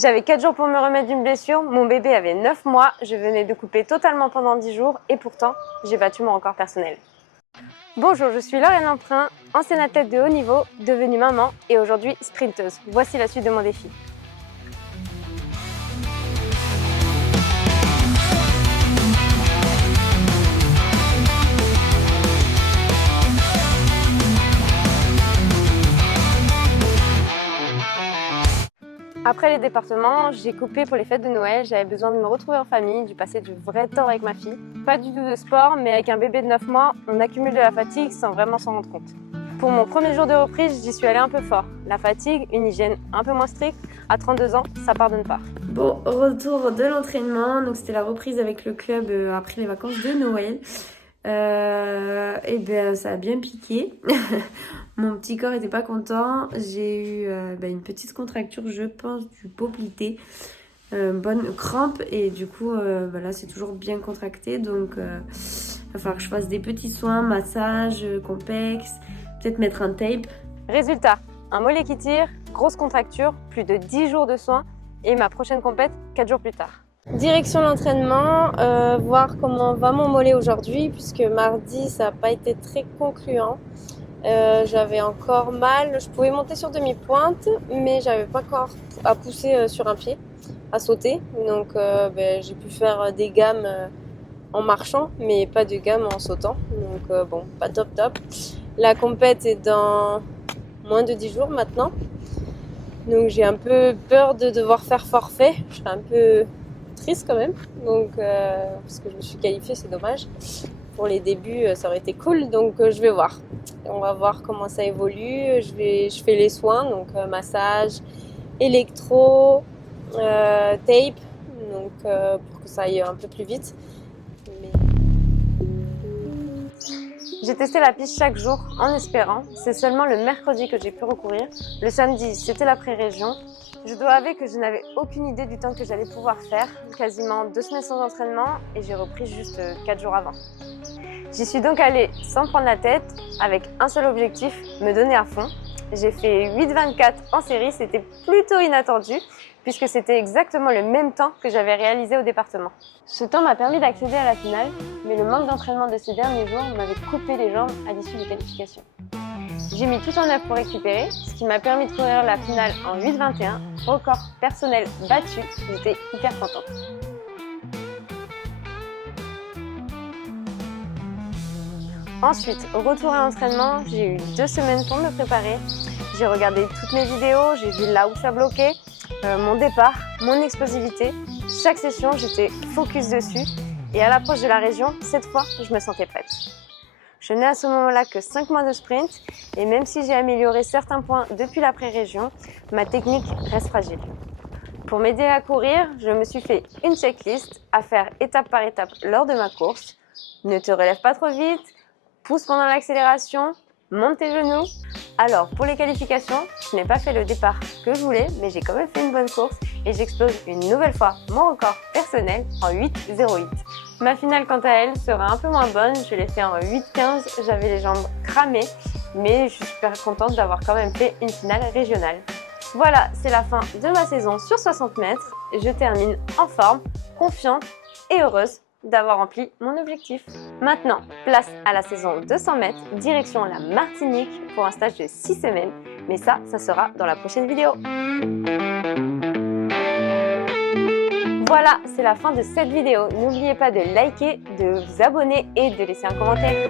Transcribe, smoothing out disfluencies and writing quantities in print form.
J'avais 4 jours pour me remettre d'une blessure, mon bébé avait 9 mois, je venais de couper totalement pendant 10 jours et pourtant, j'ai battu mon record personnel. Bonjour, je suis Lauriane Emprunt, ancienne athlète de haut niveau, devenue maman et aujourd'hui sprinteuse. Voici la suite de mon défi. Après les départements, j'ai coupé pour les fêtes de Noël, j'avais besoin de me retrouver en famille, de passer du vrai temps avec ma fille. Pas du tout de sport, mais avec un bébé de 9 mois, on accumule de la fatigue sans vraiment s'en rendre compte. Pour mon premier jour de reprise, j'y suis allée un peu fort. La fatigue, une hygiène un peu moins stricte, à 32 ans, ça pardonne pas. Bon, retour de l'entraînement, donc c'était la reprise avec le club après les vacances de Noël. Et ben ça a bien piqué. Mon petit corps était pas content. J'ai eu une petite contracture, je pense, du poplité. Bonne crampe et du coup là c'est toujours bien contracté, donc il va falloir que je fasse des petits soins, massage, compex, peut-être mettre un tape. Résultat, un mollet qui tire, grosse contracture, plus de 10 jours de soins et ma prochaine compète 4 jours plus tard. Direction l'entraînement, voir comment va mon mollet aujourd'hui puisque mardi ça n'a pas été très concluant. J'avais encore mal, je pouvais monter sur demi-pointe mais j'avais pas encore à pousser sur un pied, à sauter. Donc j'ai pu faire des gammes en marchant mais pas de gammes en sautant. Donc bon, pas top. La compète est dans moins de 10 jours maintenant. Donc j'ai un peu peur de devoir faire forfait. Je serais un peu triste quand même. Donc parce que je me suis qualifiée, c'est dommage. Pour les débuts, ça aurait été cool. Donc je vais voir. On va voir comment ça évolue. Je fais les soins, donc massage, électro, tape, donc pour que ça aille un peu plus vite. J'ai testé la piste chaque jour en espérant. C'est seulement le mercredi que j'ai pu recourir. Le samedi, c'était la pré-région. Je dois avouer que je n'avais aucune idée du temps que j'allais pouvoir faire. Quasiment 2 semaines sans entraînement et j'ai repris juste 4 jours avant. J'y suis donc allée sans prendre la tête, avec un seul objectif, me donner à fond. J'ai fait 8,24 en série, c'était plutôt inattendu puisque c'était exactement le même temps que j'avais réalisé au département. Ce temps m'a permis d'accéder à la finale, mais le manque d'entraînement de ces derniers jours m'avait coupé les jambes à l'issue des qualifications. J'ai mis tout en œuvre pour récupérer, ce qui m'a permis de courir la finale en 8,21, record personnel battu, j'étais hyper contente. Ensuite, au retour à l'entraînement, j'ai eu 2 semaines pour me préparer. J'ai regardé toutes mes vidéos, j'ai vu là où ça bloquait, mon départ, mon explosivité. Chaque session, j'étais focus dessus et à l'approche de la région, cette fois, je me sentais prête. Je n'ai à ce moment-là que 5 mois de sprint et même si j'ai amélioré certains points depuis la pré-région, ma technique reste fragile. Pour m'aider à courir, je me suis fait une checklist à faire étape par étape lors de ma course. Ne te relève pas trop vite, pousse pendant l'accélération, monte tes genoux. Alors pour les qualifications, je n'ai pas fait le départ que je voulais, mais j'ai quand même fait une bonne course et j'explose une nouvelle fois mon record personnel en 8,08. Ma finale quant à elle sera un peu moins bonne, je l'ai fait en 8,15, j'avais les jambes cramées, mais je suis super contente d'avoir quand même fait une finale régionale. Voilà, c'est la fin de ma saison sur 60 mètres. Je termine en forme, confiante et heureuse d'avoir rempli mon objectif. Maintenant, place à la saison 200 mètres, direction la Martinique pour un stage de 6 semaines. Mais ça sera dans la prochaine vidéo. Voilà, c'est la fin de cette vidéo. N'oubliez pas de liker, de vous abonner et de laisser un commentaire.